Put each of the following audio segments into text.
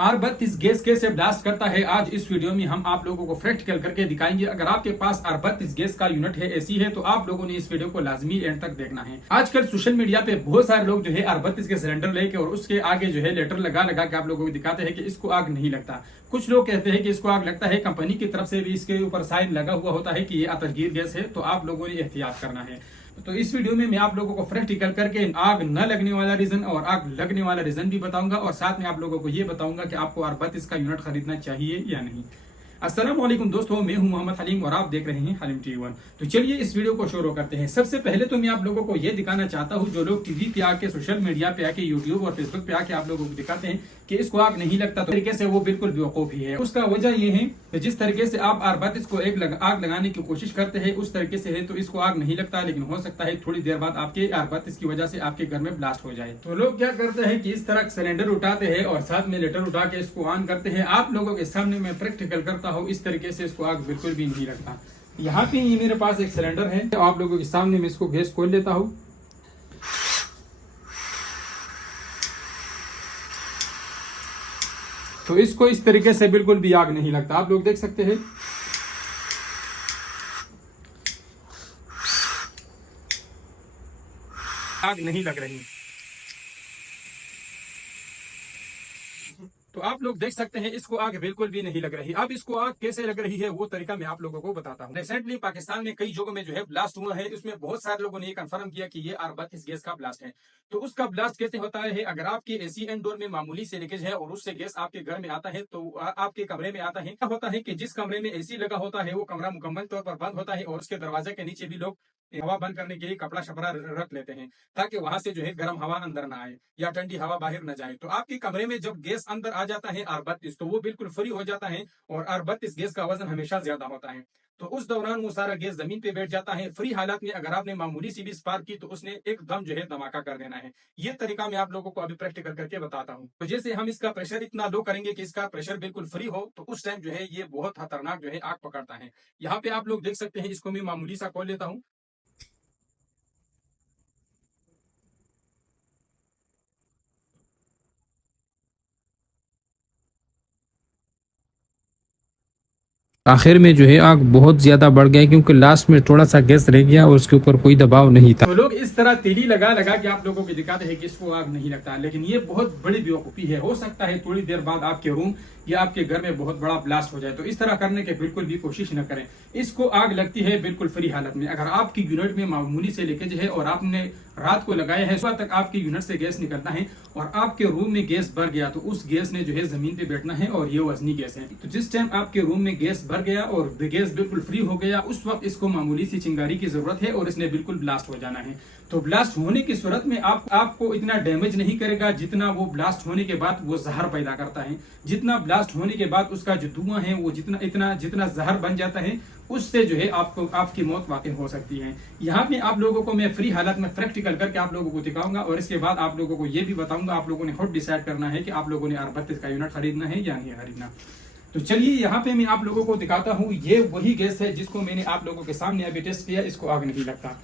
R32 gas कैसे blast करता है, आज इस वीडियो में हम आप लोगों को प्रैक्टिकल करके दिखाएंगे। अगर आपके पास R32 गैस का यूनिट है, एसी है, तो आप लोगों ने इस वीडियो को लाजमी एंड तक देखना है। आजकल सोशल मीडिया पे बहुत सारे लोग जो है R32 के सिलेंडर लेके और उसके आगे जो है लेटर लगा लगा के आप लोगों को दिखाते हैं कि इसको आग नहीं लगता। कुछ लोग कहते हैं कि इसको आग लगता है, कंपनी की तरफ से भी इसके ऊपर साइन लगा हुआ होता है कि ये आतशगीर गैस है, तो आप लोगों ने एहतियात करना है। तो इस वीडियो में मैं आप लोगों को प्रैक्टिकल करके आग न लगने वाला रीजन और आग लगने वाला रीजन भी बताऊंगा, और साथ में आप लोगों को ये बताऊंगा कि आपको R32 का यूनिट खरीदना चाहिए या नहीं। अस्सलाम वालेकुम दोस्तों, मैं हूं मोहम्मद हलीम और आप देख रहे हैं हलीम TV1। तो चलिए इस वीडियो को शुरू करते हैं। सबसे पहले तो मैं आप लोगों को ये दिखाना चाहता हूं, जो लोग टीवी पे आके, सोशल मीडिया पे आके, यूट्यूब और फेसबुक पे आके आप लोगों को दिखाते हैं कि इसको आग नहीं लगता, तो तरीके से वो बिल्कुल बेवकूफ ही है। उसका वजह ये है कि जिस तरीके से आप R32 को आग लगाने की कोशिश करते हैं उस तरीके से है तो इसको आग नहीं लगता, लेकिन हो सकता है थोड़ी देर बाद आपके R32 की वजह से आपके घर में ब्लास्ट हो जाए। तो लोग क्या करते हैं कि इस तरह सिलेंडर उठाते हैं और साथ में लेटर उठा के इसको ऑन करते हैं। आप लोगों के सामने मैं प्रैक्टिकल करता हूँ, इस तरीके से इसको आग बिल्कुल भी नहीं लगता। यहाँ पे ये मेरे पास एक सिलेंडर है, तो आप लोगों के सामने मैं इसको गैस खोल लेता हूँ। तो इसको इस तरीके से बिल्कुल भी आग नहीं लगता, आप लोग देख सकते हैं। आग नहीं लग रही, तो आप लोग देख सकते हैं इसको आग बिल्कुल भी नहीं लग रही। अब इसको आग कैसे लग रही है वो तरीका मैं आप लोगों को बताता हूँ। रिसेंटली पाकिस्तान में कई जगहों में जो है ब्लास्ट हुआ है, उसमें बहुत सारे लोगों ने ये कंफर्म किया कि ये R32 गैस का ब्लास्ट है। तो उसका ब्लास्ट कैसे होता है, अगर आपके एसी एंड डोर में मामूली से लीकेज है और उससे गैस आपके घर में आता है, तो आपके कमरे में आता है। क्या होता है कि जिस कमरे में एसी लगा होता है वो कमरा मुकम्मल तौर पर बंद होता है और उसके दरवाजे के नीचे भी लोग हवा बंद करने के लिए कपड़ा शपड़ा रख लेते हैं, ताकि वहां से जो है गर्म हवा अंदर ना आए या ठंडी हवा बाहर न जाए। तो आपके कमरे में जब गैस अंदर आ जाता है R32, तो वो बिल्कुल फ्री हो जाता है और R32 गैस का वजन हमेशा ज्यादा होता है। तो उस दौरान वो सारा गैस जमीन पे बैठ जाता है। फ्री हालात में अगर आपने मामूली सी भी स्पार्क की तो उसने एकदम जो है धमाका कर देना है। ये तरीका मैं आप लोगों को अभी प्रैक्टिकल करके बताता हूँ। तो जैसे हम इसका प्रेशर इतना लो करेंगे कि इसका प्रेशर बिल्कुल फ्री हो, तो उस टाइम जो है ये बहुत खतरनाक जो है आग पकड़ता है। यहाँ पे आप लोग देख सकते हैं, इसको मैं मामूली सा खोल लेता हूँ। आखिर में जो है आग बहुत ज्यादा बढ़ गया, क्योंकि लास्ट में थोड़ा सा गैस रह गया और उसके ऊपर कोई दबाव नहीं था। तो लोग इस तरह तीली लगा लगा के आप लोगों को दिखाते हैं कि इसको आग नहीं लगता, लेकिन ये बहुत बड़ी बेवकूफी है। हो सकता है थोड़ी देर बाद आपके रूम या आपके घर में बहुत बड़ा ब्लास्ट हो जाए, तो इस तरह करने की बिल्कुल भी कोशिश न करें। इसको आग लगती है बिल्कुल फ्री हालत में। अगर आपकी यूनिट में मामूली से लीकेज है और आपने रात को लगाया है, सुबह तक आपकी यूनिट से गैस निकलता है और आपके रूम में गैस भर गया, तो उस गैस ने जो है जमीन पे बैठना है और ये वजनी गैस है। तो जिस टाइम आपके रूम में गैस भर गया और गैस बिल्कुल फ्री हो गया, उस वक्त इसको मामूली सी चिंगारी की जरूरत है और इसने बिल्कुल ब्लास्ट हो जाना है। तो ब्लास्ट होने की सूरत में आपको इतना डैमेज नहीं करेगा जितना वो ब्लास्ट होने के बाद वो जहर पैदा करता है। जितना ब्लास्ट होने के बाद उसका जो धुआं है वो जितना जहर बन जाता है, उससे जो है आपकी मौत वाकई हो सकती है। यहाँ पे आप लोगों को मैं फ्री हालत में प्रैक्टिकल करके आप लोगों को दिखाऊंगा और इसके बाद आप लोगों को ये भी बताऊंगा, आप लोगों ने खुद डिसाइड करना है कि आप लोगों ने R32 का यूनिट खरीदना है या नहीं खरीदना। तो चलिए यहाँ पे मैं आप लोगों को दिखाता हूँ। ये वही गैस है जिसको मैंने आप लोगों के सामने अभी टेस्ट किया, इसको आग नहीं लगता।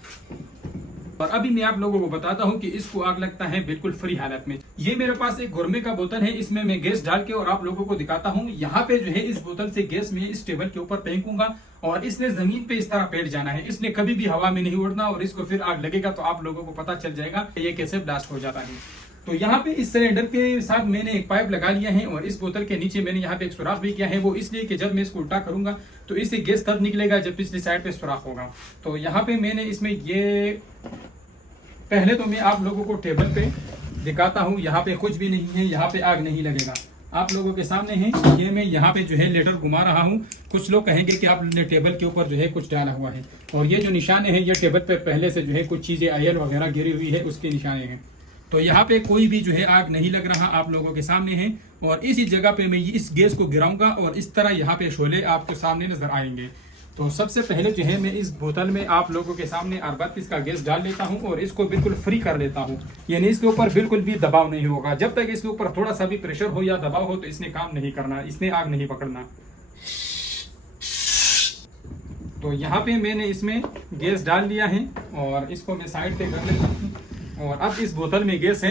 और अभी मैं आप लोगों को बताता हूँ कि इसको आग लगता है बिल्कुल फ्री हालत में। ये मेरे पास एक गोरमे का बोतल है, इसमें मैं गैस डाल के और आप लोगों को दिखाता हूँ। यहाँ पे जो है इस बोतल से गैस में इस टेबल के ऊपर फेंकूंगा और इसने जमीन पे इस तरह बैठ जाना है। इसने कभी भी हवा में नहीं उड़ना और इसको फिर आग लगेगा तो आप लोगों को पता चल जाएगा ये कैसे ब्लास्ट हो जाता है। तो यहाँ पे इस सिलेंडर के साथ मैंने एक पाइप लगा लिया है और इस बोतल के नीचे मैंने यहाँ पे एक सुराख भी किया है। वो इसलिए कि जब मैं इसको उल्टा करूंगा तो इससे गैस तब निकलेगा जब पिछली साइड पे सुराख होगा। तो यहाँ पे मैंने इसमें ये, पहले तो मैं आप लोगों को टेबल पे दिखाता हूँ। यहाँ पे कुछ भी नहीं है, यहाँ पे आग नहीं लगेगा, आप लोगों के सामने है। ये मैं यहाँ पे जो है लेटर घुमा रहा हूँ। कुछ लोग कहेंगे कि आपने टेबल के ऊपर जो है कुछ डाला हुआ है, और ये जो निशाने हैं ये टेबल पे पहले से जो है कुछ चीजें ऑयल वगैरह गिरी हुई है, उसके निशाने हैं। तो यहाँ पे कोई भी जो है आग नहीं लग रहा, आप लोगों के सामने है। और इसी जगह पे मैं इस गैस को गिराऊंगा और इस तरह यहाँ पे शोले आपके सामने नजर आएंगे। तो सबसे पहले जो है मैं इस बोतल में आप लोगों के सामने R32 का गैस डाल लेता हूं और इसको बिल्कुल फ्री कर लेता हूं, यानी इसके ऊपर बिल्कुल भी दबाव नहीं होगा। जब तक इसके ऊपर थोड़ा सा भी प्रेशर हो या दबाव हो तो इसने काम नहीं करना, इसने आग नहीं पकड़ना। तो यहाँ पे मैंने इसमें गैस डाल लिया है और इसको मैं साइड पे कर लेता हूँ। और अब इस बोतल में गैस है,